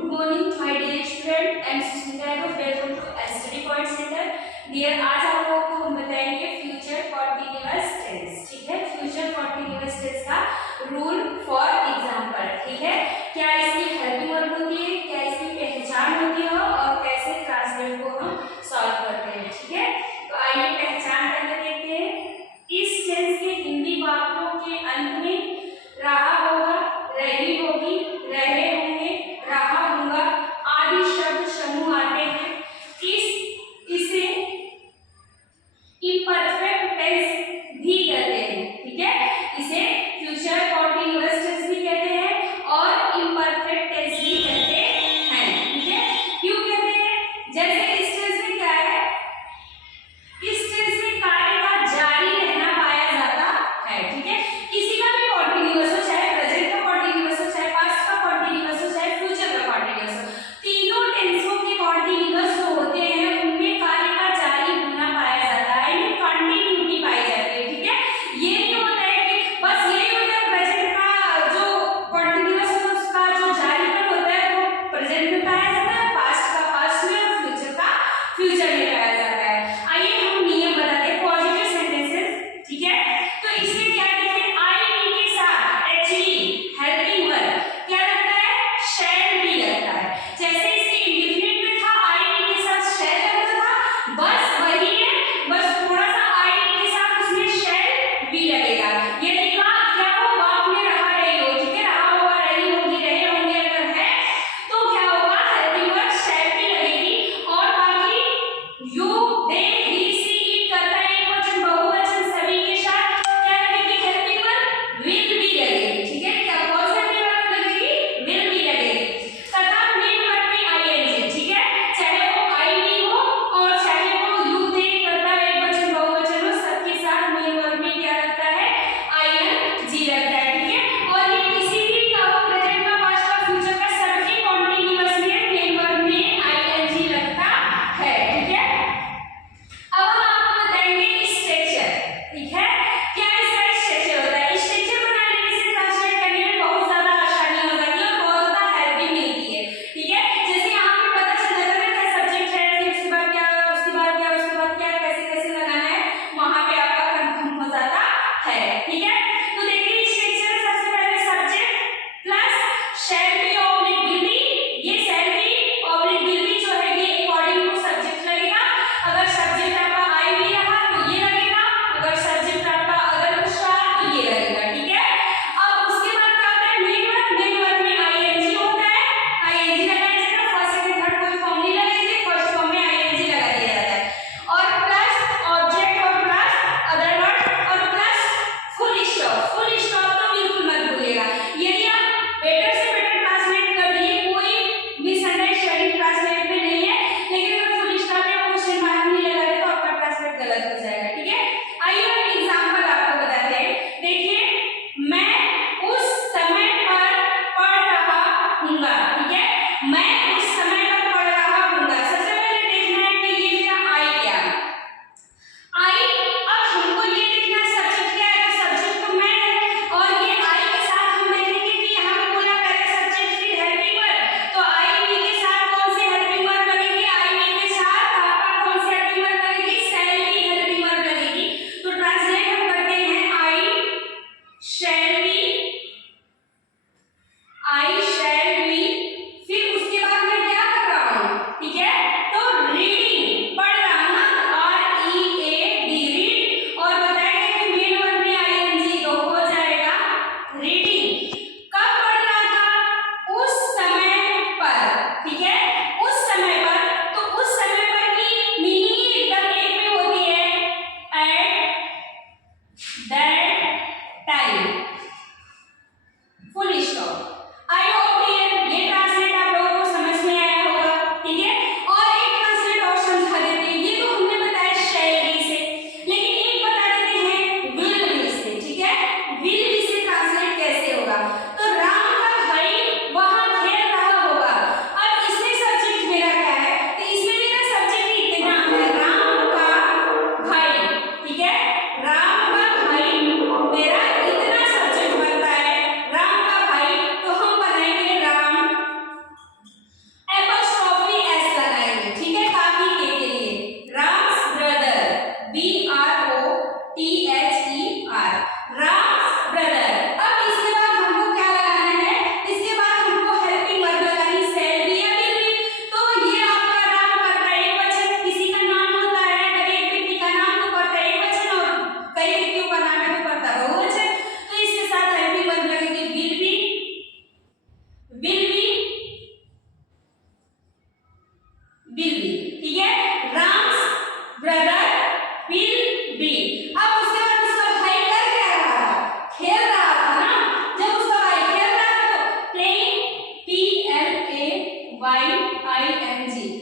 Good morning, my dear student. I am Susmita Yadav. Welcome to Study Point Center. Dear, आज आप लोगों को हम बताएंगे फ्यूचर कॉन्टिन्यूअस टेंस. ठीक है, फ्यूचर कॉन्टिन्यूअस टेंस का रूल फॉर एग्जाम्पल. ठीक है, क्या इसकी हेल्पिंग वर्ब होती है, क्या इसकी पहचान होती है और कैसे ट्रांसलेट को हम सॉल्व करते हैं. ठीक है, तो आइए पहचान करके देखते हैं. इस टेंस के हिंदी वाक्यों के अंत में रहा होगा, रही होगी, रहे होंगे, रहा होगा आदि शब्द समूह आते हैं. इसे इम्परफेक्ट टेंस भी कहते हैं. ठीक है, इसे फ्यूचर कॉन्टिन्यूअस टेंस भी will be, ठीक है। Ram's brother will be। अब उसके बाद उसका भाई कर क्या रहा था, खेल रहा था ना। जब उसका भाई खेल रहा था तो playing, P L A Y I N G,